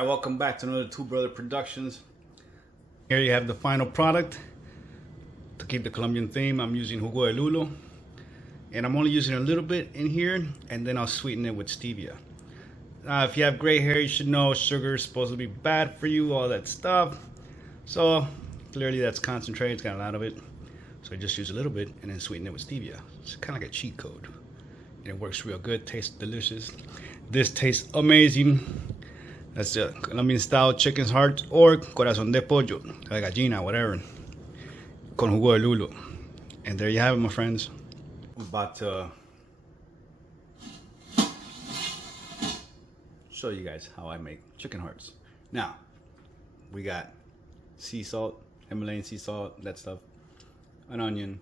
Alright, welcome back to another Two Brother Productions. Here you have the final product. To keep the Colombian theme, I'm using jugo de lulo. And I'm only using a little bit in here, and then I'll sweeten it with stevia. If you have gray hair, you should know sugar is supposed to be bad for you, all that stuff. So clearly that's concentrated, it's got a lot of it. So I just use a little bit and then sweeten it with stevia. It's kind of like a cheat code. And it works real good, tastes delicious. This tastes amazing. That's the Colombian style chicken's heart or corazón de pollo, la gallina, whatever, con jugo de lulo. And there you have it, my friends. I'm about to show you guys how I make chicken hearts. Now, we got sea salt, Himalayan sea salt, that stuff, an onion,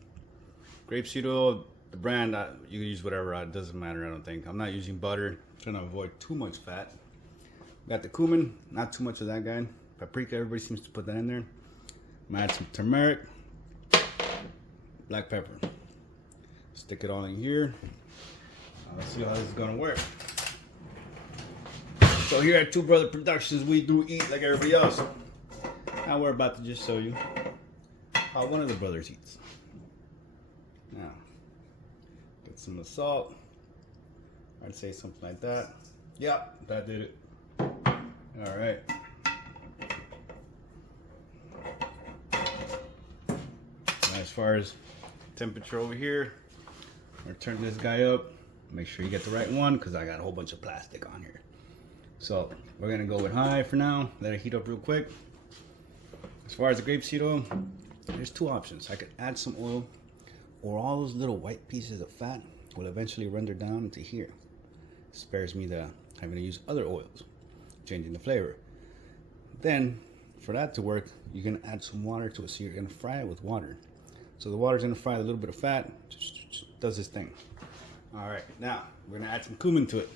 grapeseed oil, the brand, you can use whatever, it doesn't matter, I don't think. I'm not using butter, trying to avoid too much fat. Got the cumin, not too much of that guy. Paprika, everybody seems to put that in there. I'm gonna add some turmeric, black pepper. Stick it all in here. Let's see how this is gonna work. So here at Two Brother Productions, we do eat like everybody else. Now we're about to just show you how one of the brothers eats. Now, get some of the salt. I'd say something like that. Yep, that did it. All right. Now as far as temperature over here, I'm gonna turn this guy up. Make sure you get the right one because I got a whole bunch of plastic on here. So we're gonna go with high for now. Let it heat up real quick. As far as the grapeseed oil, there's two options. I could add some oil, or all those little white pieces of fat will eventually render down into here. Spares me the having to use other oils, changing the flavor. Then, for that to work, you're gonna add some water to it. So you're gonna fry it with water. So the water's gonna fry a little bit of fat, does this thing. All right, now we're gonna add some cumin to it.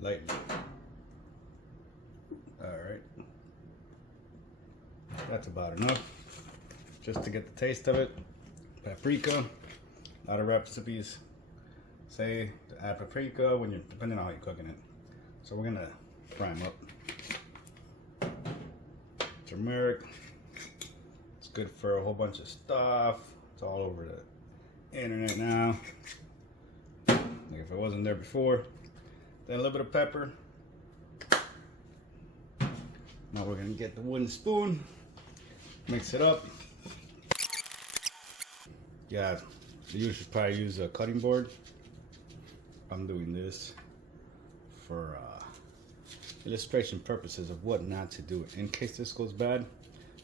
Lightly. All right. That's about enough. Just to get the taste of it. Paprika. A lot of recipes say to add paprika when you're, depending on how you're cooking it. So we're gonna fry them up. Turmeric. It's good for a whole bunch of stuff. It's all over the internet now. Like if it wasn't there before. Then a little bit of pepper. Now we're gonna get the wooden spoon. Mix it up. Yeah, you should probably use a cutting board. I'm doing this for illustration purposes of what not to do. In case this goes bad,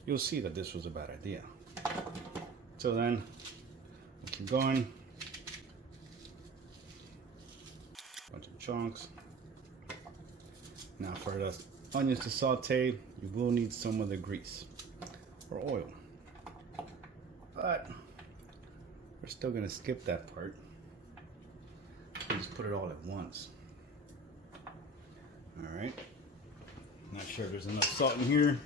you'll see that this was a bad idea. Till then, we'll keep going. Bunch of chunks. Now for the onions to saute, you will need some of the grease or oil. But we're still gonna skip that part. Just put it all at once. All right. Not sure if there's enough salt in here.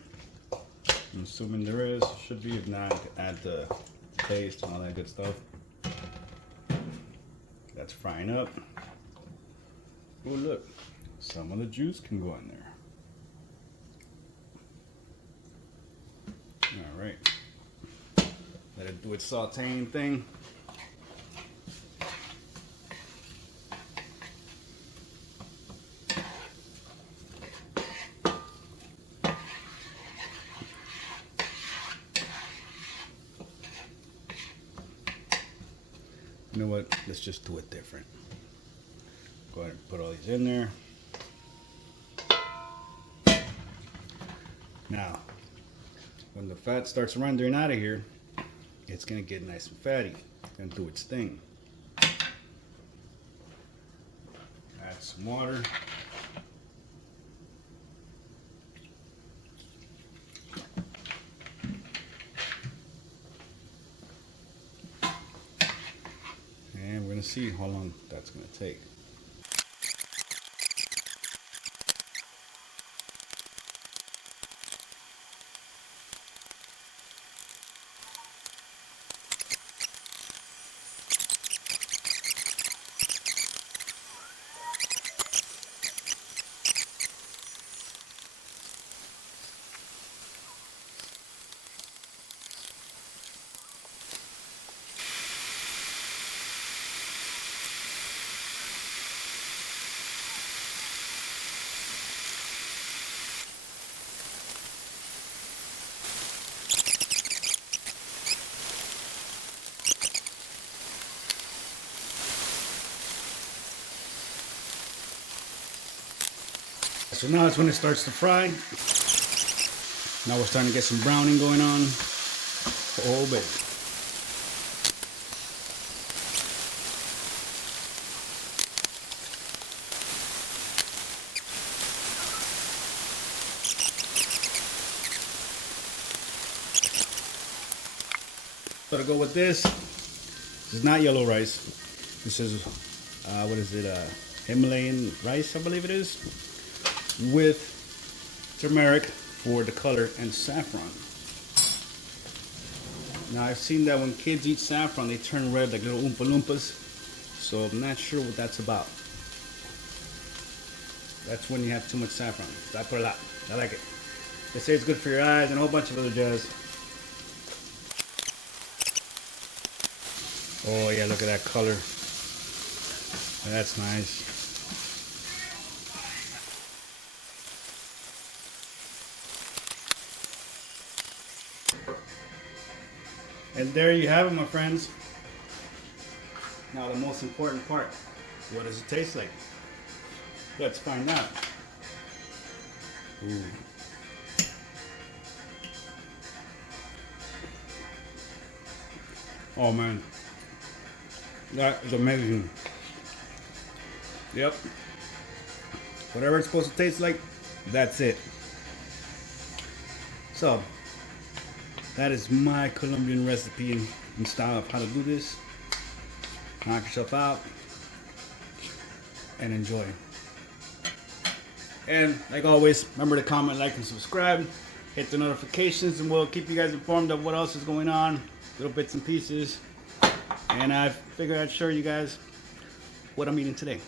I'm assuming there is. Should be. If not, add the taste and all that good stuff. That's frying up. Oh look, some of the juice can go in there. All right. Let it do its sauteing thing. You know what? Let's just do it different. Go ahead and put all these in there. Now, when the fat starts rendering out of here, it's gonna get nice and fatty and do its thing. Add some water. And we're gonna see how long that's gonna take. So now it's when it starts to fry. Now we're starting to get some browning going on. Oh, baby. So to go with this is not yellow rice. This is, what is it, Himalayan rice, I believe it is, with turmeric for the color and saffron. Now I've seen that when kids eat saffron, they turn red like little Oompa Loompas. So I'm not sure what that's about. That's when you have too much saffron. So I put a lot. I like it. They say it's good for your eyes and a whole bunch of other jazz. Oh yeah, look at that color. That's nice. And there you have it, my friends. Now the most important part. What does it taste like? Let's find out. Ooh. Oh man. That is amazing. Yep. Whatever it's supposed to taste like, that's it. So, that is my Colombian recipe and style of how to do this. Knock yourself out and enjoy. And like always, remember to comment, like, and subscribe. Hit the notifications and we'll keep you guys informed of what else is going on. Little bits and pieces. And I figured I'd show you guys what I'm eating today.